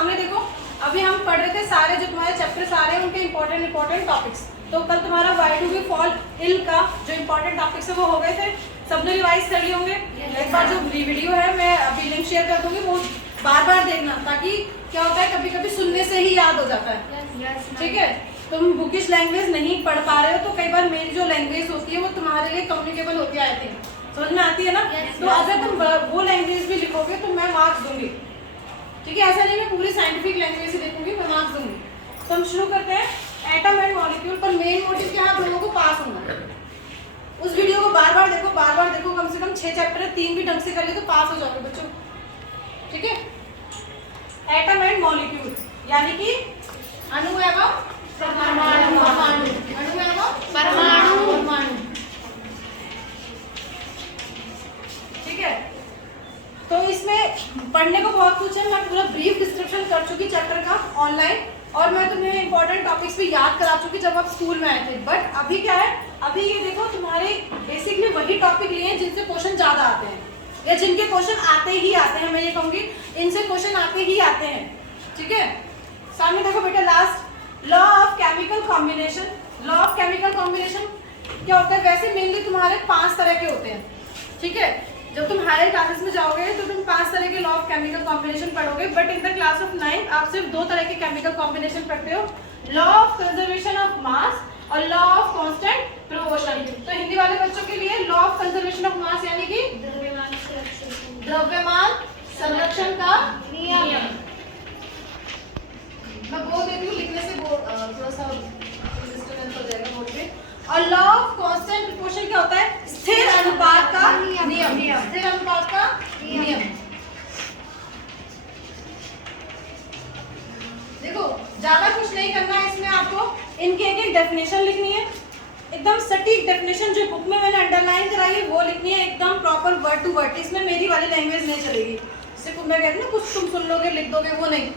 सामने देखो, अभी हम पढ़ रहे थे सारे जो तुम्हारे चैप्टर सारे हैं उनके इंपॉर्टेंट टॉपिक्स। तो कल तुम्हारा why do we fall ill का जो इंपॉर्टेंट टॉपिक्स है वो हो गए थे, सबने रिवाइज कर लिए होंगे। एक बार जो वीडियो है मैं अभी लिंक शेयर कर दूंगी, वो बार बार देखना, ताकि क्या होता है कभी कभी सुनने से ही याद हो जाता है। ठीक है, तुम बुकिश लैंग्वेज नहीं पढ़ पा रहे हो तो कई बार मेरी जो लैंग्वेज होती है वो तुम्हारे लिए कम्युनिकेबल होती है, आई थिंक समझ में आती है ना। तो अगर तुम वो लैंग्वेज भी लिखोगे तो मैं मार्क्स दूंगी। ठीक है, ऐसा नहीं मैं पूरी साइंटिफिक लैंग्वेज से देखूंगी, मैं मार्क्स दूंगी। तो हम शुरू करते हैं एटम एंड मॉलिक्यूल पर। मेन मोटिव क्या है, आप लोगों को पास होना। उस वीडियो को बार बार देखो, कम से कम 6 चैप्टर है, 3 भी ढंग से कर ले तो पास हो जाओगे बच्चों। ठीक है, एटम एंड मॉलिक्यूल यानी कि अणु एवं परमाणु, अणु एवं परमाणु। ठीक है, तो इसमें पढ़ने को बहुत कुछ है, मैं पूरा ब्रीफ डिस्क्रिप्शन कर चुकी चैप्टर का ऑनलाइन, और मैं तुम्हें इंपॉर्टेंट टॉपिक्स भी याद करा चुकी जब आप स्कूल में आए थे। बट अभी क्या है, अभी ये देखो तुम्हारे बेसिकली वही टॉपिक लिए हैं जिनसे क्वेश्चन ज्यादा आते हैं, या जिनके क्वेश्चन आते ही आते हैं, मैं ये कहूंगी इनसे क्वेश्चन आते ही आते हैं। ठीक है, सामने देखो बेटा, last law of chemical combination. Law of chemical combination क्या होता है, वैसे मेनली तुम्हारे 5 तरह के होते हैं। ठीक है, जब तुम हायर क्लासेस में जाओगे तो तुम 5 तरह के लॉ ऑफ केमिकल कॉम्बिनेशन पढ़ोगे, but in the class of 9 आप सिर्फ 2 तरह के केमिकल कॉम्बिनेशन पढ़ते हो, law of conservation of mass और लॉ ऑफ कांस्टेंट प्रोपोर्शन। तो हिंदी वाले बच्चों के लिए law of conservation of mass यानी कि द्रव्यमान संरक्षण का नियम। मैं बोल देती हूँ, लिखने से थोड़ा सा डिस्टर्बेंस हो जाएगा बोल के। और लॉ ऑफ कांस्टेंट प्रोपोर्शन क्या होता है, स्थिर अनुपात का नियम, स्थिर अनुपात का नियम। देखो ज्यादा कुछ नहीं करना है इसमें, आपको इनके एक डेफिनेशन लिखनी है, एकदम सटीक डेफिनेशन जो बुक में मैंने अंडरलाइन कराई है वो लिखनी है, एकदम प्रॉपर वर्ड टू वर्ड। इसमें मेरी वाली लैंग्वेज नहीं चलेगी, जैसे मैं कहती हूँ ना कुछ तुम सुन लोगे लिख दोगे, वो नहीं।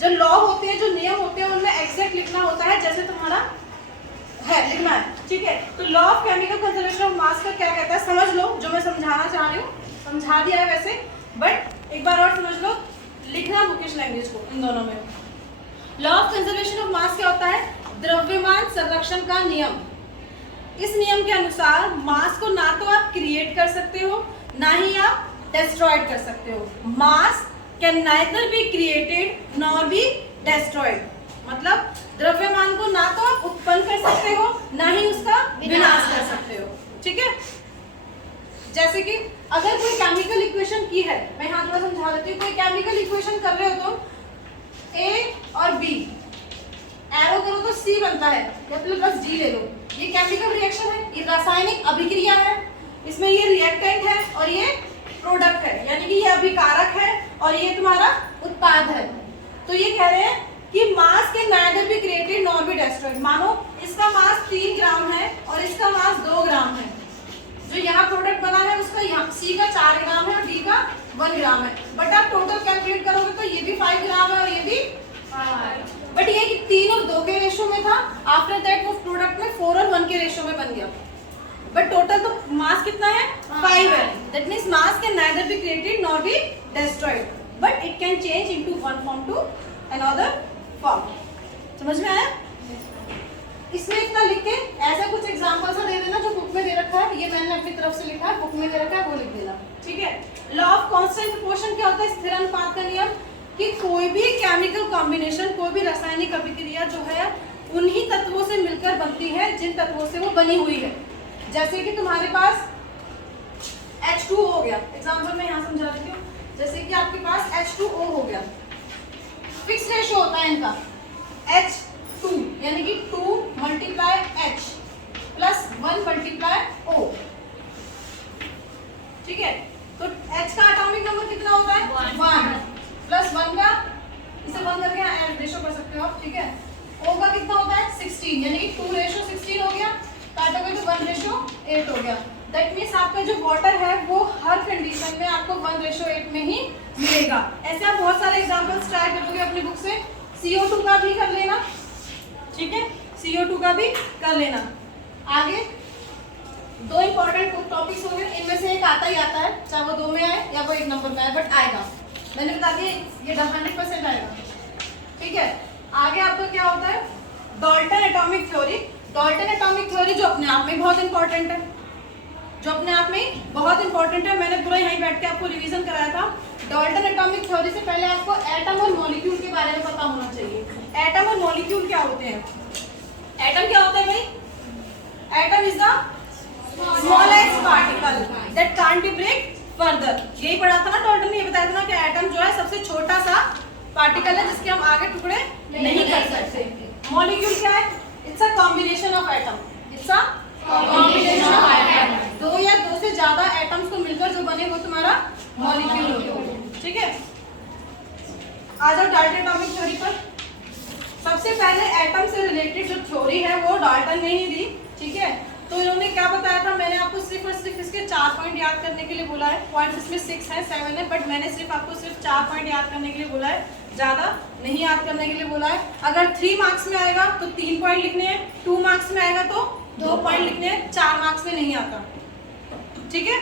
जो लॉ होते हैं, जो नियम होते हैं, उनमें एग्जैक्ट लिखना होता है जैसे तुम्हारा है लिखना है। ठीक है, तो law of chemical conservation of mass का क्या कहता है समझ लो, जो मैं समझाना चाह रही हूँ समझा दिया है वैसे, बट एक बार और समझ लो, लिखना बुकिश लैंग्वेज को इन दोनों में। Law of conservation of mass क्या होता है, द्रव्यमान संरक्षण का नियम। इस नियम के अनुसार मास को ना तो आप क्रिएट कर सकते हो ना ही आप डिस्ट्रॉयड कर सकते हो। मास can neither be created nor be destroyed, मतलब द्रव्यमान को ना तो आप उत्पन्न कर सकते हो ना ही उसका विनाश कर सकते हो। ठीक है, जैसे कि अगर कोई केमिकल इक्वेशन की है, मैं यहाँ थोड़ा समझा देती हूँ। कोई केमिकल इक्वेशन कर रहे हो तो ए और बी एरो करो तो सी बनता है, या फिर बस डी ले लो। ये केमिकल रिएक्शन है, ये रासायनिक अभिक्रिया है, इसमें ये रिएक्टेंट है और ये प्रोडक्ट है, यानी कि ये अभिकारक है और ये तुम्हारा उत्पाद है। तो ये कह रहे हैं कि मास के neither be created nor be destroyed. मानो इसका मास 3 ग्राम है और इसका मास 2 ग्राम है, जो यहाँ प्रोडक्ट बना है उसका यहाँ सी का 4 ग्राम है और डी का 1 ग्राम है, बट आप टोटल कैलकुलेट करोगे तो ये भी 5 ग्राम है और ये भी 5, बट ये 3 और 2 के रेशो में था, आफ्टर दैट वो प्रोडक्ट में 4 और 1 के रेशो में बन गया, बट टोटल तो मास कितना है 5 है। That means mass can neither be created nor be destroyed, but it can change into one form to another form. समझ में आया? इसमें इतना लिख के ऐसा कुछ एग्जांपल सा दे देना जो बुक में दे रखा है, ये मैंने अपनी तरफ से लिखा है, बुक में दे रखा है वो लिख देना। ठीक है, लॉ ऑफ कांस्टेंट प्रोपोर्शन क्या होता है, स्थिर अनुपात का नियम, कि कोई भी केमिकल कॉम्बिनेशन, कोई भी रासायनिक अभिक्रिया जो है उन्हीं तत्वों से मिलकर बनती है जिन तत्वों से वो बनी हुई है। जैसे कि तुम्हारे पास H2O हो गया, एग्जाम्पल मैं यहाँ समझा देती हूँ। जैसे कि आपके पास H2O हो गया, फिक्स रेशो होता है इनका H2, यानी कि 2 multiply H plus 1 multiply O। ठीक है, तो H का एटॉमिक नंबर कितना होता है 1 प्लस 1 का, इसे 1 करके रेशो कर सकते हो आप। ठीक है, O का कितना होता है 16, यानी कि 2:16 हो गया, काटोगे तो 1:8 हो गया। दैट मीन्स आपका जो वाटर है वो हर कंडीशन में आपको 1:8 में ही मिलेगा। ऐसे आप बहुत सारे एग्जांपल्स ट्राई करोगे अपनी बुक से। CO2 का भी कर लेना, ठीक है, CO2 का भी कर लेना। आगे 2 इंपॉर्टेंट टॉपिक्स हो गए, इनमें से एक आता ही आता है, चाहे वो 2 में आए या वो 1 नंबर में आए, बट आएगा। मैंने बता दिया ये 100% आएगा। ठीक है, आगे आपका क्या होता है, Dalton atomic theory. Dalton atomic theory जो अपने आप में बहुत इंपॉर्टेंट है, जो अपने आप में बहुत इंपॉर्टेंट है। मैंने पूरा यहीं बैठ के आपको रिवीजन कराया था। डाल्टन एटॉमिक थ्योरी से पहले आपको एटम और मॉलिक्यूल के बारे में पता होना चाहिए। एटम और मॉलिक्यूल क्या होते हैं? एटम क्या होता है भाई? Atom is the smallest particle that can't be break further. यही पढ़ा था ना डाल्टन ने, ये बताया था ना कि एटम जो है सबसे छोटा सा पार्टिकल है जिसके हम आगे टुकड़े नहीं कर सकते। मॉलिक्यूल क्या है? It's a combination of atom. It's a combination of atom. दो या दो से ज्यादा एटम्स को मिलकर जो बने वो तुम्हारा मॉलिक्यूल होगा। ठीक है, आ जाओ डाल्टन एटॉमिक थ्योरी पर। सबसे पहले एटम से रिलेटेड जो थ्योरी है वो डाल्टन ने ही दी। ठीक है, तो इन्होंने क्या बताया था, मैंने आपको सिर्फ और सिर्फ इसके 4 पॉइंट याद करने के लिए बोला है। पॉइंट्स इसमें 6 है 7 है, बट मैंने सिर्फ आपको सिर्फ 4 पॉइंट याद करने के लिए बोला है, ज्यादा नहीं याद करने के लिए बोला है। अगर 3 मार्क्स में आएगा तो 3 पॉइंट लिखने हैं, 2 मार्क्स में आएगा तो 2 पॉइंट लिखने हैं, 4 मार्क्स में नहीं आता। ठीक है,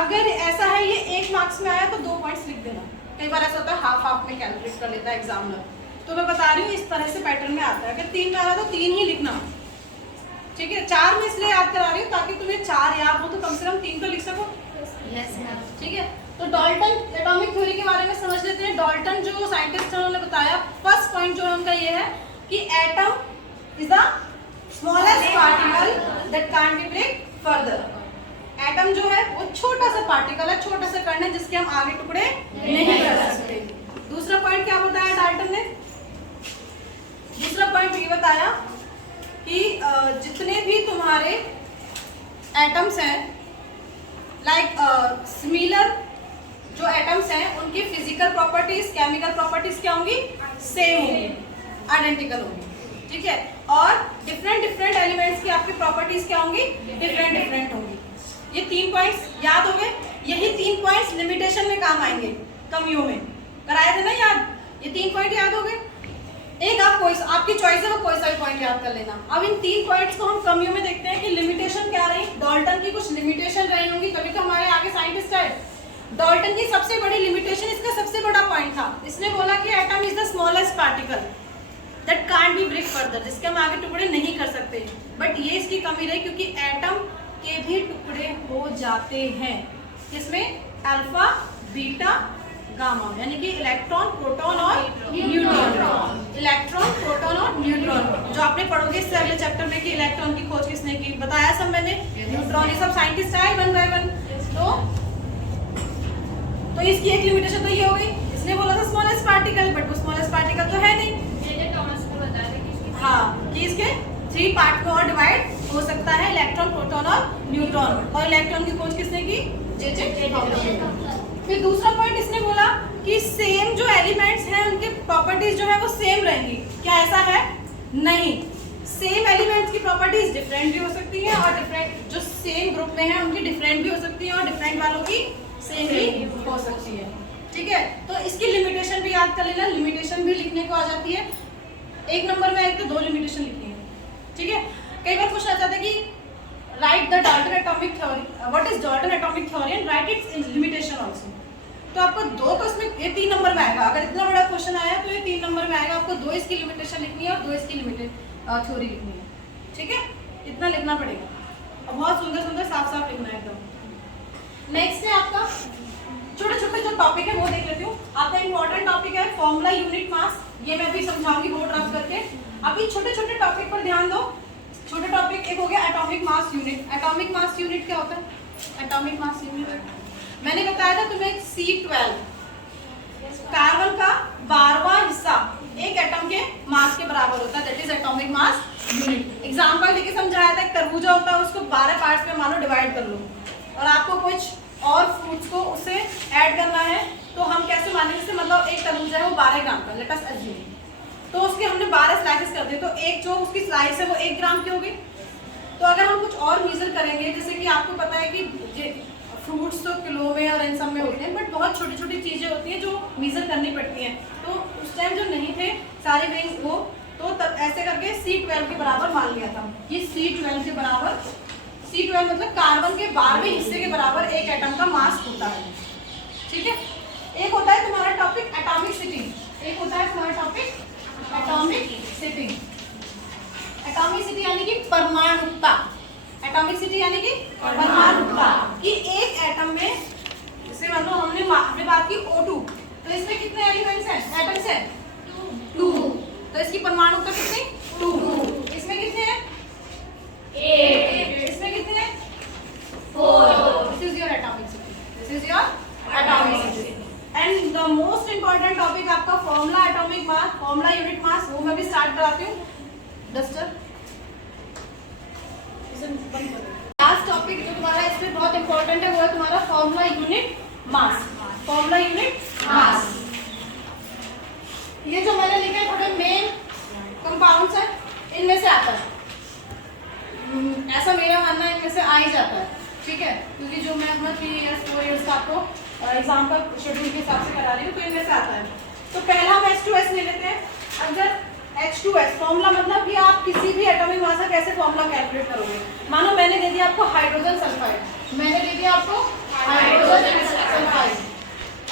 अगर ऐसा है ये 1 मार्क्स में आया तो 2 पॉइंट्स लिख देना। कई बार ऐसा होता है हाफ हाफ में कैलकुलेट कर लेता है एग्जामिनर, तो मैं बता रही हूँ इस तरह से पैटर्न में आता है। अगर 3 में आ रहा है तो 3 ही लिखना। ठीक है, 4 में इसलिए याद करा रही हूँ ताकि तुम्हें 4 याद हो तो कम से कम 3 तो लिख सको। ठीक है, तो डाल्टन एटॉमिक थ्योरी के बारे में समझ लेते हैं। डाल्टन जो साइंटिस्ट हैं उन्होंने बताया, फर्स्ट पॉइंट जो है उनका ये है कि atom is the smallest particle that can't be break further. Atom जो है वो छोटा सा पार्टिकल है, छोटा सा कण है जिसके हम आगे टुकड़े नहीं कर सकते। दूसरा पॉइंट क्या बताया डाल्टन ने? दूसरा पॉइंट ये बताया कि जितने भी तुम्हारे एटम्स हैं, लाइक सिमिलर जो एटम्स हैं उनकी फिजिकल प्रॉपर्टीज, केमिकल प्रॉपर्टीज क्या होंगी? सेम होंगी, आइडेंटिकल होंगी। ठीक है, और डिफरेंट डिफरेंट एलिमेंट्स की आपकी प्रॉपर्टीज क्या होंगी? डिफरेंट डिफरेंट होंगी। ये 3 पॉइंट्स याद हो गए। यही 3 पॉइंट्स लिमिटेशन में काम आएंगे, कमियों में कराए थे ना याद। ये 3 पॉइंट याद हो गए। एक आप कोई आपकी चॉइस है, वो कोई सा भी पॉइंट याद कर लेना। अब इन 3 पॉइंट्स को हम कमियों में देखते हैं कि लिमिटेशन क्या रही। डाल्टन की कुछ लिमिटेशन रही होंगी, तभी तो हमारे आगे साइंटिस्ट है। डाल्टन की सबसे बड़ी लिमिटेशन, इसका सबसे बड़ा पॉइंट था, इसने बोला कि atom is the smallest particle that can't be break further, जिसके हम आगे टुकड़े नहीं कर सकते। बट ये इसकी कमी रही क्योंकि एटम के भी टुकड़े हो जाते हैं। इसमें अल्फा, बीटा, गामा, यानी कि इलेक्ट्रॉन, प्रोटॉन और न्यूट्रॉन। इलेक्ट्रॉन, प्रोटॉन और न्यूट्रॉन जो आपने पढ़ोगे इससे अगले चैप्टर में कि इलेक्ट्रॉन की खोज किसने की, बताया सब मैंने। न्यूट्रॉन, ये सब साइंटिस्ट आए 1 बाय 1। तो इसकी एक लिमिटेशन तो ये हो गई, इसने बोला था स्मॉलेस्ट पार्टिकल, बट वो स्मॉलेस्ट पार्टिकल तो है नहीं। हाँ, कि इसके 3 पार्ट में और डिवाइड हो सकता है, इलेक्ट्रॉन, प्रोटॉन और न्यूट्रॉन। और इलेक्ट्रॉन की खोज किसने की? जे थॉमस। फिर दूसरा पॉइंट इसने बोला कि सेम जो एलिमेंट्स हैं उनके प्रॉपर्टीज जो है वो सेम रहेंगी। क्या ऐसा है? नहीं, सेम एलिमेंट्स की प्रॉपर्टीज डिफरेंट भी हो सकती हैं और डिफरेंट जो सेम ग्रुप में है उनकी डिफरेंट भी हो सकती है और डिफरेंट वालों की सेम भी हो सकती है। ठीक है, तो इसकी लिमिटेशन भी याद कर लेना, लिमिटेशन भी लिखने को आ जाती है। 1 नंबर में एक तो 2 लिमिटेशन लिखनी है। ठीक है, कई बार क्वेश्चन आ जाता है कि right the Dalton atomic theory, what is Dalton atomic theory and right it's limitation also. तो आपको 2 तो इसमें ये 3 नंबर में आएगा। अगर इतना बड़ा क्वेश्चन आया तो ये 3 नंबर में आएगा। आपको 2 इसकी लिमिटेशन लिखनी है और 2 इसकी लिमिटेड थ्योरी लिखनी है। ठीक है, इतना लिखना पड़ेगा और बहुत सुंदर सुंदर साफ साफ लिखना है एकदम। नेक्स्ट है आपका छोटे छोटे जो टॉपिक है वो देख लेती हूँ। आपका इंपॉर्टेंट टॉपिक है फॉर्मूला, यूनिट, मास, ये मैं भी समझाऊंगी बोर्ड रफ करके। अभी छोटे छोटे टॉपिक पर ध्यान दो। छोटे टॉपिक एक हो गया atomic mass unit. Atomic mass unit क्या होता है? एटॉमिक मास यूनिट मैंने बताया था तुम्हें C12, कार्बन का 12वां हिस्सा एक एटम के मास के बराबर होता है, that is atomic mass unit. Example देके समझाया था, तरबूजा होता है उसको 12 पार्ट्स में मानो डिवाइड कर लो और आपको कुछ और फ्रूट्स को उससे ऐड करना है, तो हम कैसे मानेंगे? जैसे मतलब एक तरबूजा है वो 12 ग्राम का, लेट अस अज्यूम, तो उसके हमने 12 स्लाइसेस कर दिए, तो एक जो उसकी स्लाइस है वो 1 ग्राम की होगी। तो अगर हम कुछ और मेजर करेंगे, जैसे कि आपको पता है कि फ्रूट्स तो किलो में और इन सब में होते हैं, बट बहुत छोटी छोटी चीज़ें होती हैं जो मेजर करनी पड़ती हैं। तो उस टाइम जो नहीं थे सारे वेइंग वो, तो तब ऐसे करके C12 के बराबर मान लिया था। ये C12 के बराबर, C12 मतलब कार्बन के 12वें हिस्से के बराबर एक एटम का मास होता है। ठीक है, एक होता है तुम्हारा टॉपिक एटॉमिसिटी, एक होता है तुम्हारा टॉपिक एटॉमिसिटी। एटॉमिसिटी यानी कि परमाणुता। एटॉमिसिटी यानी कि परमाणुता कि एक एटम में, जैसे मतलब हमने बात की O2, तो इसमें कितने एलिमेंट्स हैं, एटम्स हैं? 2। तो इसकी परमाणुता कितनी? 2। इसमें कितने हैं? 8। इसमें कितने हैं? 4। This is your atomicity. This is your atomicity. And the most important topic आपका formula atomic mass, formula unit mass, वो मैं भी स्टार्ट कराती हूँ। डस्टर लास्ट टॉपिक जो तुम्हारा इसमें बहुत इंपॉर्टेंट है वो है तुम्हारा फॉर्मूला यूनिट मास। फॉर्मूला यूनिट मास, ये जो मैंने लिखे हैं थोड़े मेन कंपाउंड्स हैं, इनमें से आता है, ऐसा मेरा मानना है, इनमें से आ ही जाता है, ठीक है, क्योंकि जो मैं अपना 3 इयर्स 4 इयर्स का आपको एग्जाम का शेड्यूल के हिसाब से करा रही हूँ, तो इनमें से आता है। तो पहला हम H2S ले लेते हैं। अगर H2S फॉर्मूला मतलब कि आप किसी भी एटॉमिक मास का कैसे फॉर्मूला कैलकुलेट करोगे। मानो मैंने दे दिया आपको हाइड्रोजन सल्फाइड, मैंने दे दिया आपको हाइड्रोजन सल्फाइड,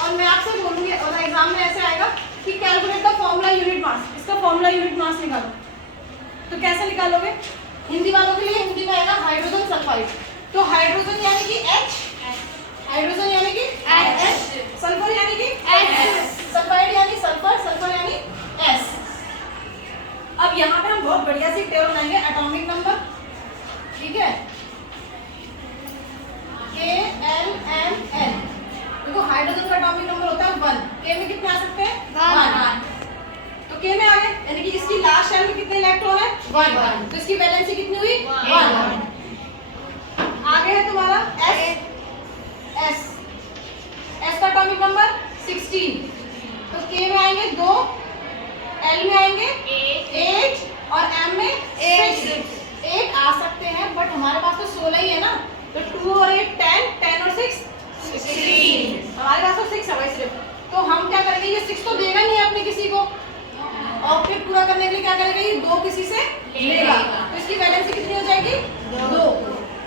और मैं आपसे बोलूंगी और एग्जाम में ऐसे आएगा कि कैलकुलेट द फॉर्मूला यूनिट मास, इसका फॉर्मूला यूनिट मास निकालो। तो कैसे निकालोगे? हिंदी वालों के लिए हिंदी में आएगा हाइड्रोजन सल्फाइड। तो हाइड्रोजन यानी कि H, हाइड्रोजन यानी कि H, सल्फर यानी कि S, सल्फाइड यानी सल्फर, सल्फर यानी S। अब यहाँ पे हम बहुत बढ़िया सी टेबल बनाएंगे एटॉमिक नंबर, ठीक है, KLMN। देखो हाइड्रोजन का एटॉमिक नंबर होता है 1, K में कितने आ सकते हैं? 1। तो K में आ गए, यानी कि इसकी लास्ट शेल में कितने इलेक्ट्रॉन है? 1। तो इसकी वैलेंसी कितनी हुई? 1। आगे है तुम्हारा S, S का एटॉमिक नंबर 16। तो K में आएंगे 2, L में आएंगे 8 और M में 6। 8 आ सकते हैं बट हमारे पास तो 16 ही है ना, तो 2 और 8 10, 10 और 6 16। हमारे पास तो 6 है भाई सिर्फ। तो हम क्या करेंगे, ये 6 तो देगा नहीं अपने किसी को, ऑक्टेट पूरा करने के लिए क्या करेगा, ये 2 किसी से लेगा, तो इसकी वैलेंसी कितनी हो जाएगी? 2।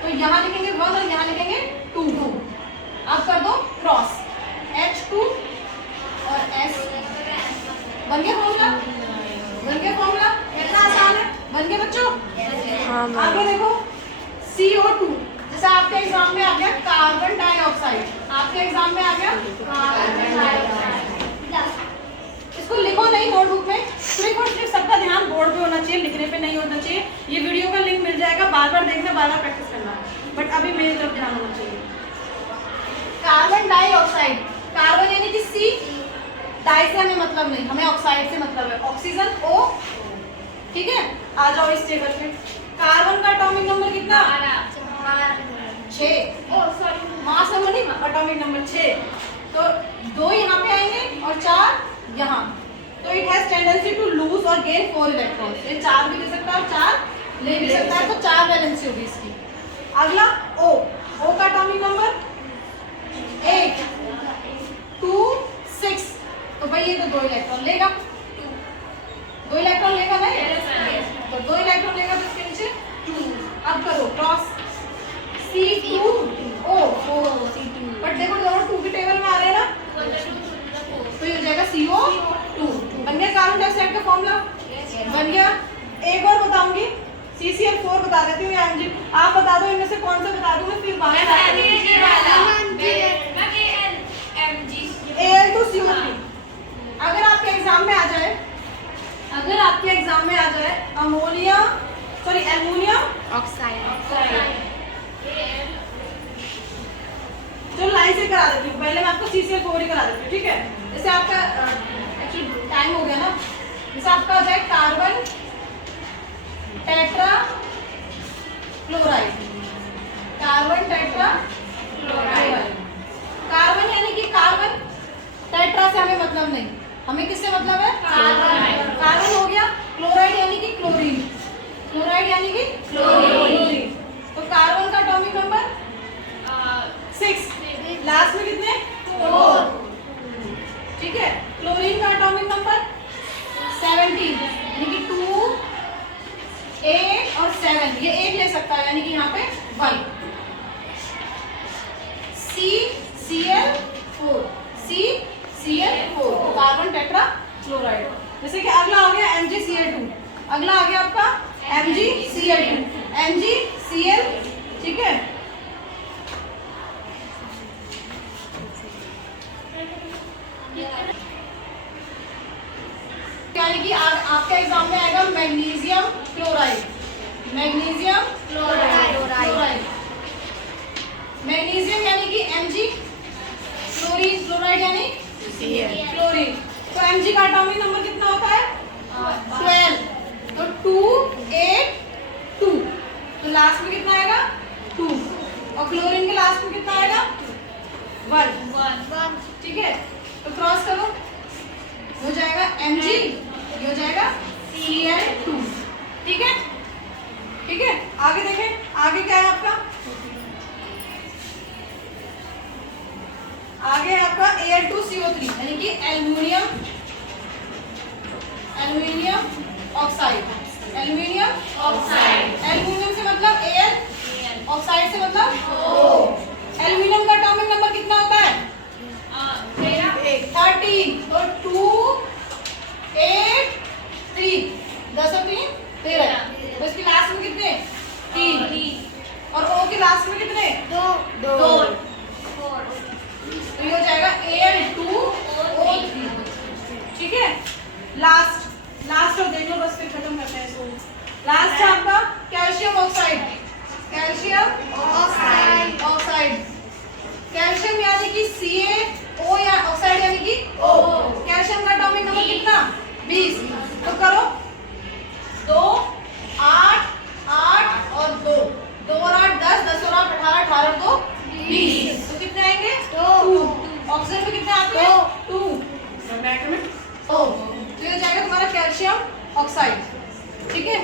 तो यहाँ लिखेंगे 1 और यहाँ लिखेंगे 2। अब कर दो क्रॉस, H2 और S, बन गया फॉर्मूला, बन गया फॉर्मूला, कितना आसान है, बन गया बच्चों। आगे देखो CO2, जैसे आपके एग्जाम में आ गया कार्बन डाइऑक्साइड, आपके एग्जाम में आ गया कार्बन डाइऑक्साइड, इसको लिखो नहीं नोटबुक में, सिर्फ और सिर्फ सबका ध्यान बोर्ड पे होना चाहिए, लिखने पे नहीं होना चाहिए। ये वीडियो का लिंक मिल जाएगा, बार बार देखना, बार बार प्रैक्टिस करना, बट अभी मेरी तरफ ध्यान होना चाहिए। कार्बन डाइऑक्साइड, कार्बन यानी कि C, डाई से हमें मतलब नहीं, हमें ऑक्साइड से मतलब है, ऑक्सीजन O, ठीक है। आ जाओ इस टेबल पे, कार्बन का एटॉमिक नंबर कितना? 6। मास नंबर नहीं, एटॉमिक नंबर 6। तो 2 यहाँ पे आएंगे और 4 यहाँ, तो it has tendency to lose और गेन 4 इलेक्ट्रॉन्स। ये 4 भी ले सकता है और 4 ले भी सकता है, तो 4 वैलेंसी होगी इसकी। अगला O, O का एटॉमिक नंबर 8, 2, 6। तो भाई ये तो 2 इलेक्ट्रॉन लेगा, 2 इलेक्ट्रॉन लेगा ना, तो 2 इलेक्ट्रॉन लेगा, तो इसके नीचे 2। अब करो क्रॉस, C2O, बट देखो दोनों 2 की टेबल में आ रहे हैं ना, तो ये हो जाएगा CO2। बन गया कार्बन डाइऑक्साइड का फॉर्मूला, बन गया। एक और बताऊंगी, CCl4 बता देती हूँ, या आप बता दो इनमें से कौन सा बता दूं मैं, फिर Al2CO3। अगर आपके एग्जाम में आ जाए, अगर आपके एग्जाम में आ जाए एल्युमिनियम ऑक्साइड, जो लाइन से करा देती हूँ, पहले मैं आपको CCl4 ही करा देती हूँ, ठीक है। जैसे आपका एक्चुअली टाइम हो गया ना, जैसे आपका आ जाए carbon tetra chloride, carbon tetra chloride. Carbon यानी कि कार्बन, टेट्रा से हमें मतलब नहीं, हमें किससे मतलब है? कार्बन हो गया। क्लोराइड यानी कि क्लोरीन, क्लोराइड यानी कि क्लोरीन। तो कार्बन का एटॉमिक नंबर 6, लास्ट में कितने? 4, ठीक है। क्लोरीन का एटॉमिक नंबर 17, यानी कि 2, 8 और 7, ये 1 ले सकता है, यानी कि यहाँ पे 1। CCl4, CCl4, carbon tetra chloride. जैसे कि अगला आ गया MgCl2, अगला आ गया आपका MgCl2, MgCl, ठीक है। यानी कि आपके एग्जाम में आएगा magnesium chloride, magnesium chloride, magnesium यानी कि Mg, क्लोरीन, क्लोराइड यानी क्लोरीन। तो Mg का एटॉमिक नंबर कितना होता है? 12, तो 2 8 2, तो लास्ट में कितना आएगा? 2, और क्लोरीन के लास्ट में कितना आएगा? 1, ठीक है। तो क्रॉस करो, हो जाएगा Mg, ये हो जाएगा Cl2, ठीक है, ठीक है। आगे देखें, आगे क्या है आपका? आगे है आपका Al2CO3 यानी कि aluminium, aluminium oxide, aluminium oxide, aluminium से मतलब Al, ऑक्साइड से मतलब O। एल्युमिनियम का एटॉमिक नंबर कितना होता है? 13, तो 2 8 3, 10 और 3 13, तो इसके लास्ट में कितने? 3, और O के लास्ट में कितने? 2, तो ये हो जाएगा Al2O3, ठीक है। लास्ट और देख लो बस, फिर खत्म करते हैं इसको। लास्ट है आपका calcium oxide, calcium oxide, calcium यानी कि CaO या ऑक्साइड यानी कि O। कैल्शियम का एटॉमिक नंबर कितना? 20, तो करो 2 8 8 और 2, 2 और 8 10, 10 और 8 18, 18 और 2 20, तो कितने आएंगे? 2। ऑक्सीजन में कितने आते हैं? 2। तो ये हो जाएगा तुम्हारा कैल्शियम ऑक्साइड, ठीक है।